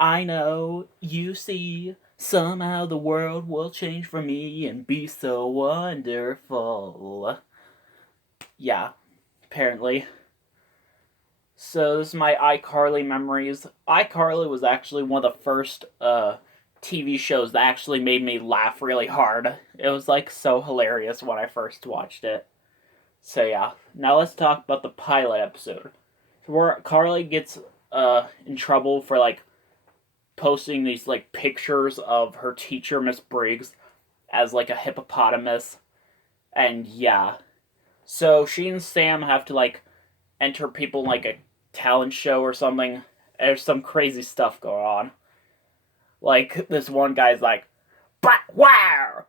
I know, you see, somehow the world will change for me and be so wonderful. Yeah, apparently. So this is my iCarly memories. iCarly was actually one of the first TV shows that actually made me laugh really hard. It was like so hilarious when I first watched it. So yeah, now let's talk about the pilot episode, where Carly gets in trouble for like posting these like pictures of her teacher Miss Briggs as like a hippopotamus, and yeah, so she and Sam have to like enter people in, like a talent show or something. There's some crazy stuff going on. Like this one guy's like, "But where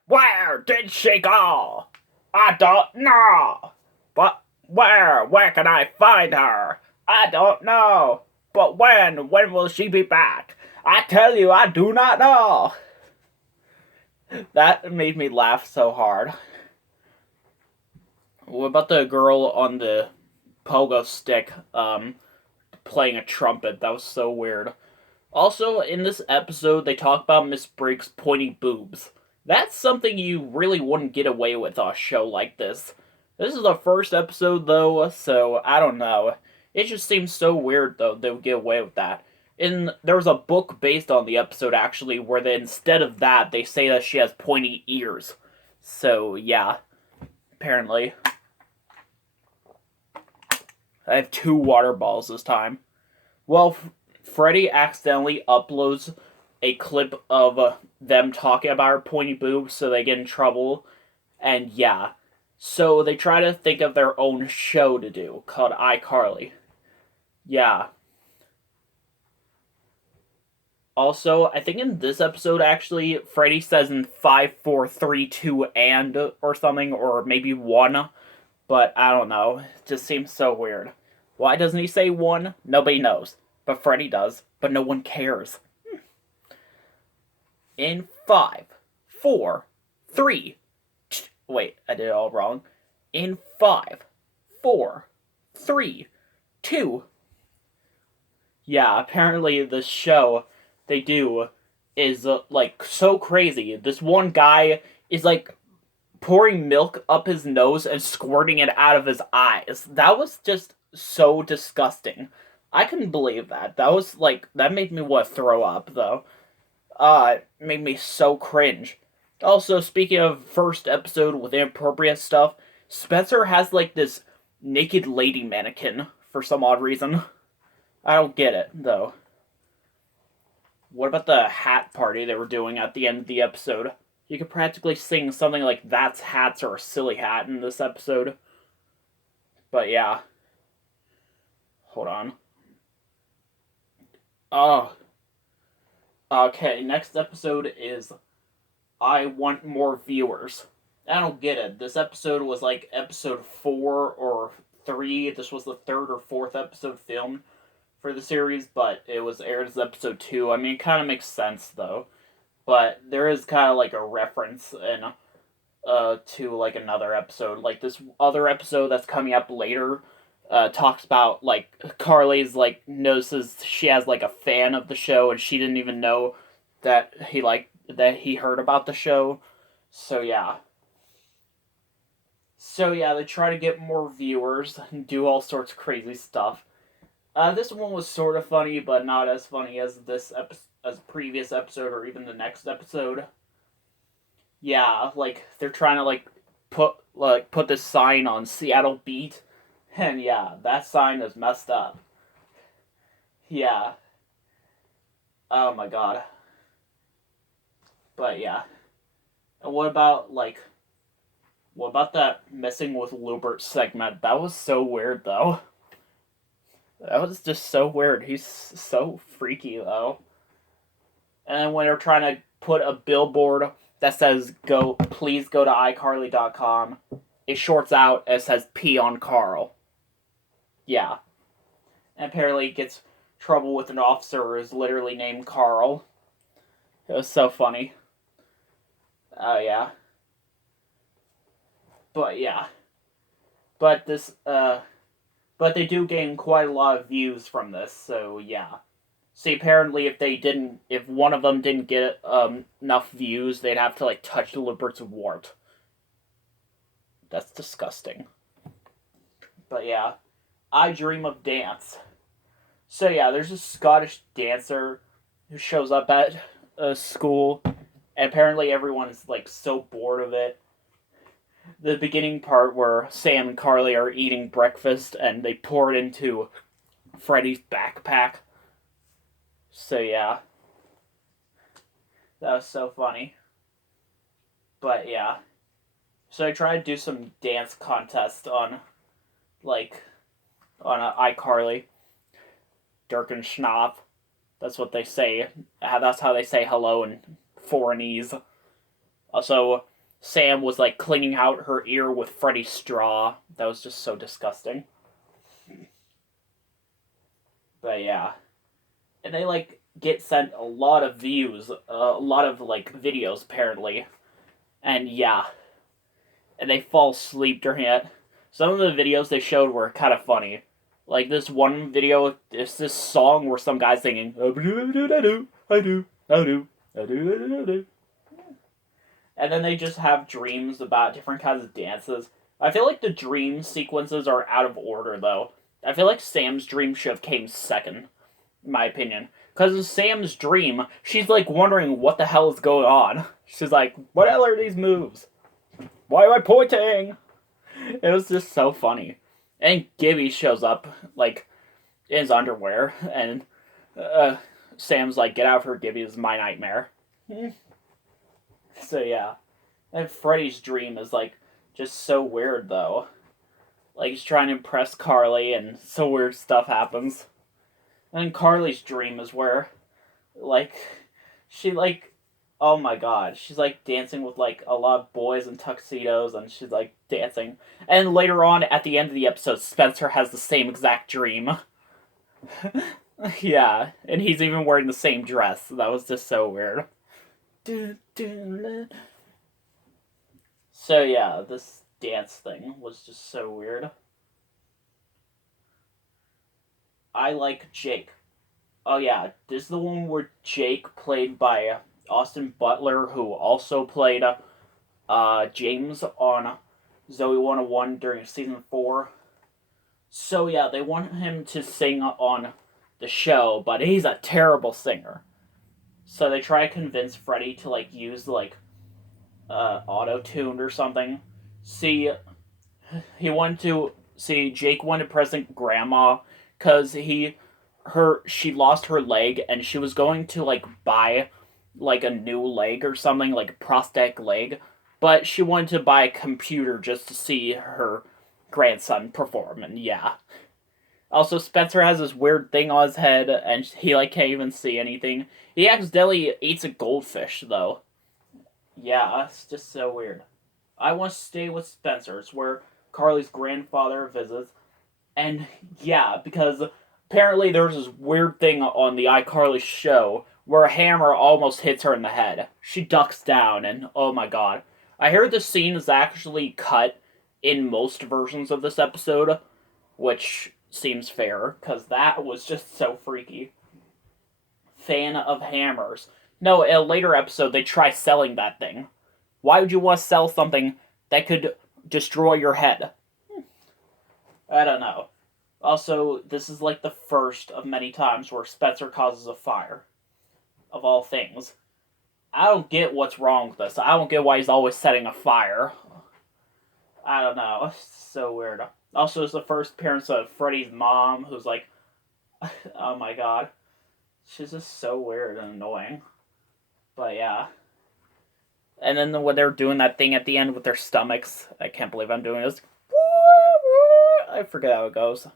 did she go? I don't know. But where can I find her? I don't know. But when will she be back? I tell you, I do not know." That made me laugh so hard. What about the girl on the pogo stick playing a trumpet? That was so weird. Also, in this episode, they talk about Miss Briggs' pointy boobs. That's something you really wouldn't get away with on a show like this. This is the first episode, though, so I don't know. It just seems so weird, though, they would get away with that. And there was a book based on the episode, actually, where instead of that, they say that she has pointy ears. So, yeah, apparently. I have 2 water balls this time. Well, Freddy accidentally uploads a clip of them talking about her pointy boobs, so they get in trouble. And yeah, so they try to think of their own show to do called iCarly. Yeah. Also, I think in this episode, actually, Freddy says in 5, 4, 3, 2, and or something, or maybe 1, but I don't know. It just seems so weird. Why doesn't he say 1? Nobody knows. But Freddy does, but no one cares. In 5, 4, 3. Wait, I did it all wrong. In 5, 4, 3, 2. Yeah, apparently the show they do is like so crazy. This one guy is like pouring milk up his nose and squirting it out of his eyes. That was just so disgusting. I couldn't believe that. That was like that made me want to throw up though. It made me so cringe. Also, speaking of first episode with inappropriate stuff, Spencer has like this naked lady mannequin for some odd reason. I don't get it though. What about the hat party they were doing at the end of the episode? You could practically sing something like "That's Hats" or "A Silly Hat" in this episode. But yeah. Hold on. Oh. Okay, next episode is I Want More Viewers. I don't get it. This episode was like episode 4 or 3. This was the 3rd or 4th episode filmed for the series, but it was aired as episode 2. I mean, it kind of makes sense though. But there is kind of like a reference in to like another episode. Like this other episode that's coming up later talks about like Carly's like notices she has like a fan of the show and she didn't even know that he heard about the show. So yeah. So yeah, they try to get more viewers and do all sorts of crazy stuff. This one was sort of funny, but not as funny as as previous episode or even the next episode. Yeah, like they're trying to put this sign on Seattle Beat, and yeah, that sign is messed up. Yeah. Oh my god. But yeah. And what about that messing with Lubert segment? That was so weird though. That was just so weird. He's so freaky though. And then when they're trying to put a billboard that says "Go, please go to iCarly.com," it shorts out and says "P on Carl." Yeah, and apparently it gets trouble with an officer who is literally named Carl. It was so funny. Oh yeah, but yeah, but this but they do gain quite a lot of views from this. So yeah, See, apparently if one of them didn't get enough views, they'd have to like touch the Libert's wart. That's disgusting. But yeah, I dream of dance. So yeah, there's a Scottish dancer who shows up at a school, and apparently everyone's like so bored of it. The beginning part where Sam and Carly are eating breakfast and they pour it into Freddy's backpack. So yeah, that was so funny. But yeah, so I tried to do some dance contest on like on iCarly, Dirk and Schnapp. That's what they say. That's how they say hello in foreignese. Also, Sam was like cleaning out her ear with Freddy's straw. That was just so disgusting. But yeah, and they like get sent a lot of views, a lot of like videos apparently, and yeah, and they fall asleep during it. Some of the videos they showed were kind of funny. Like this one video, it's this song where some guy's singing, I do, I do, I do, I do. And then they just have dreams about different kinds of dances. I feel like the dream sequences are out of order though. I feel like Sam's dream should have came second, in my opinion. Because in Sam's dream, she's like wondering what the hell is going on. She's like, what the hell are these moves? Why am I pointing? It was just so funny. And Gibby shows up, like, in his underwear, and Sam's like, get out of here, Gibby, this is my nightmare. So yeah. And Freddy's dream is, like, just so weird, though. Like, he's trying to impress Carly, and so weird stuff happens. And Carly's dream is where, like, she, like, oh my god, she's, like, dancing with, like, a lot of boys in tuxedos, and she's, like, dancing. And later on, at the end of the episode, Spencer has the same exact dream. Yeah, and he's even wearing the same dress. That was just so weird. So yeah, this dance thing was just so weird. I like Jake. Oh yeah, this is the one where Jake, played by Austin Butler, who also played James on Zoe 101 during season 4. So yeah, they want him to sing on the show, but he's a terrible singer. So they try to convince Freddy to like use like auto-tuned or something. See, Jake wanted to present Grandma because she lost her leg and she was going to like buy like a new leg or something, like a prosthetic leg, but she wanted to buy a computer just to see her grandson perform. And yeah, also Spencer has this weird thing on his head and he like can't even see anything. He accidentally eats a goldfish though. Yeah, it's just so weird. I want to stay with Spencer. It's where Carly's grandfather visits. And yeah, because apparently there's this weird thing on the iCarly show where a hammer almost hits her in the head. She ducks down, and oh my god. I heard the scene is actually cut in most versions of this episode, which seems fair, because that was just so freaky. Fan of hammers. No, in a later episode, they try selling that thing. Why would you want to sell something that could destroy your head? I don't know. Also, this is like the first of many times where Spencer causes a fire. Of all things. I don't get what's wrong with this. I don't get why he's always setting a fire. I don't know. It's so weird. Also, it's the first appearance of Freddy's mom, who's like, oh my god. She's just so weird and annoying. But yeah. And then when they're doing that thing at the end with their stomachs, I can't believe I'm doing this. I forget how it goes.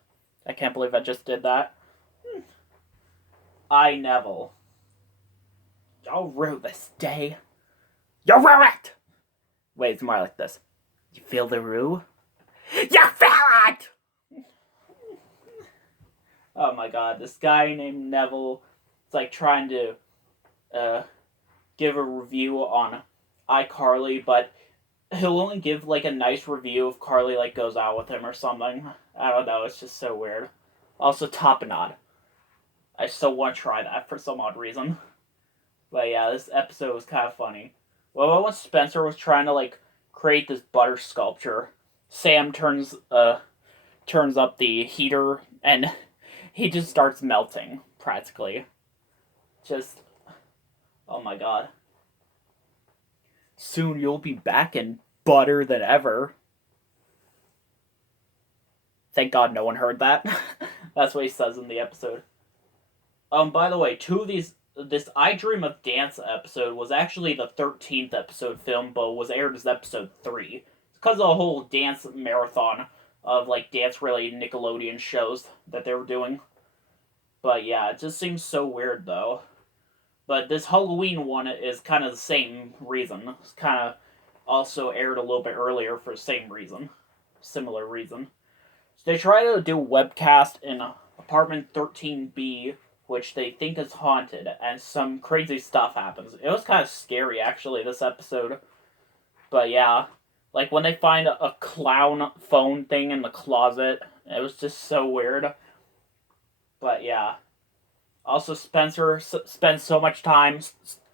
I can't believe I just did that. I Neville. You'll rue this day. You'll rue it! Wait, it's more like this. You feel the rue? You feel it! Oh my god, this guy named Neville is like trying to give a review on iCarly, but he'll only give like a nice review if Carly like goes out with him or something. I don't know, it's just so weird. Also, Tapenade. I still want to try that for some odd reason. But yeah, this episode was kind of funny. Well, when Spencer was trying to like create this butter sculpture, Sam turns up the heater and he just starts melting practically. Just oh my god. Soon you'll be back in butter than ever. Thank God no one heard that. That's what he says in the episode. By the way, two of these this I Dream of Dance episode was actually the 13th episode film, but was aired as episode 3. It's because of a whole dance marathon of like dance related Nickelodeon shows that they were doing. But yeah, it just seems so weird though. But this Halloween one is kind of the same reason. It's kind of also aired a little bit earlier for the same reason. Similar reason. So they try to do a webcast in apartment 13B, which they think is haunted, and some crazy stuff happens. It was kind of scary, actually, this episode. But yeah, like when they find a clown phone thing in the closet, it was just so weird. But yeah. Also, Spencer spends so much time,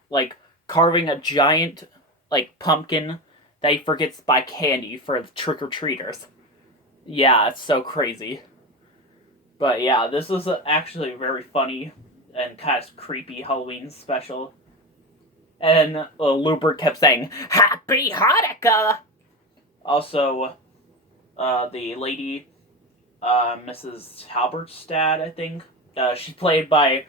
like, carving a giant, like, pumpkin that he forgets to buy candy for the trick-or-treaters. Yeah, it's so crazy. But yeah, this is actually very funny and kind of creepy Halloween special. And Looper kept saying, Happy Hanukkah! Also, the lady, Mrs. Halberstad, I think. She's played by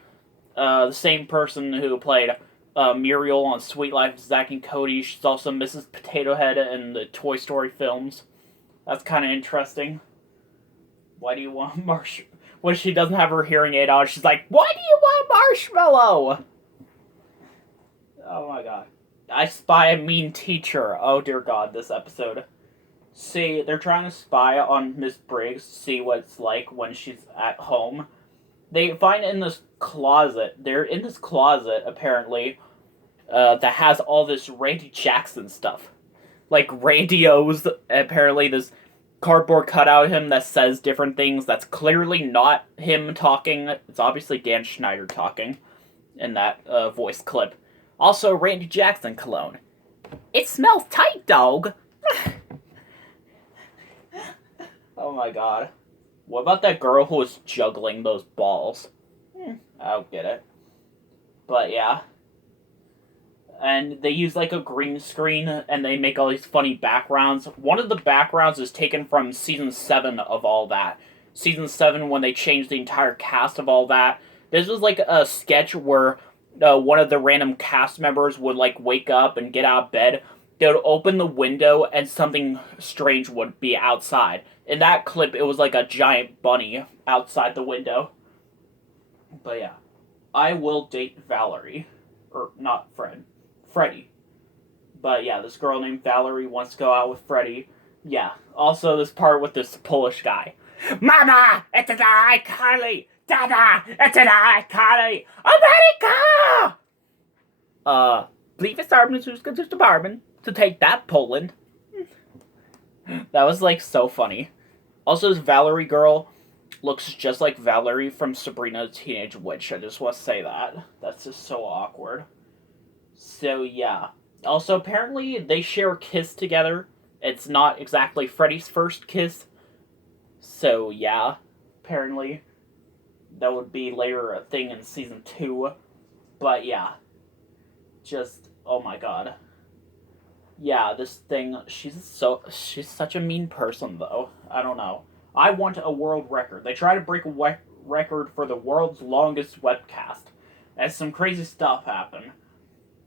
the same person who played Muriel on Sweet Life of Zack and Cody. She's also Mrs. Potato Head in the Toy Story films. That's kind of interesting. Why do you want marshmallow? When she doesn't have her hearing aid on, she's like, why do you want marshmallow? Oh my god. I spy a mean teacher. Oh dear god, this episode. See, they're trying to spy on Miss Briggs to see what it's like when she's at home. They find in this closet, they're in this closet, apparently, that has all this Randy Jackson stuff. Like radios, apparently this cardboard cutout of him that says different things that's clearly not him talking. It's obviously Dan Schneider talking in that voice clip. Also, Randy Jackson cologne. It smells tight, dog! Oh my god. What about that girl who was juggling those balls? I don't get it. But yeah. And they use like a green screen and they make all these funny backgrounds. One of the backgrounds is taken from season 7 of all that. Season 7 when they changed the entire cast of all that. This was like a sketch where one of the random cast members would like wake up and get out of bed. They would open the window and something strange would be outside. In that clip, it was like a giant bunny outside the window. But yeah. I will date Valerie. Or not Fred. Freddy. But yeah, this girl named Valerie wants to go out with Freddy. Yeah. Also, this part with this Polish guy. Mama! It's an iCarly! Dada! It's an iCarly! America! Please serve this department to take that Poland. That was like so funny. Also, this Valerie girl looks just like Valerie from Sabrina the Teenage Witch. I just want to say that. That's just so awkward. So yeah. Also, apparently they share a kiss together. It's not exactly Freddy's first kiss. So yeah. Apparently that would be later a thing in season 2. But yeah. Just, oh my god. Yeah, this thing, she's such a mean person though. I don't know. I want a world record. They try to break a record for the world's longest webcast. And some crazy stuff happened.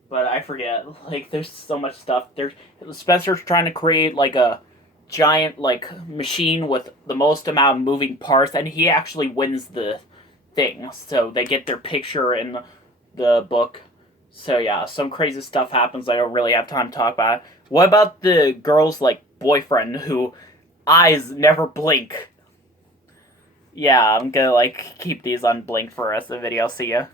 But I forget. Like, there's so much stuff. Spencer's trying to create, like, a giant, like, machine with the most amount of moving parts, and he actually wins the thing. So they get their picture in the book. So yeah, some crazy stuff happens I don't really have time to talk about. What about the girl's, like, boyfriend who eyes never blink? Yeah, I'm gonna, like, keep these unblinked for the rest of the video. See ya.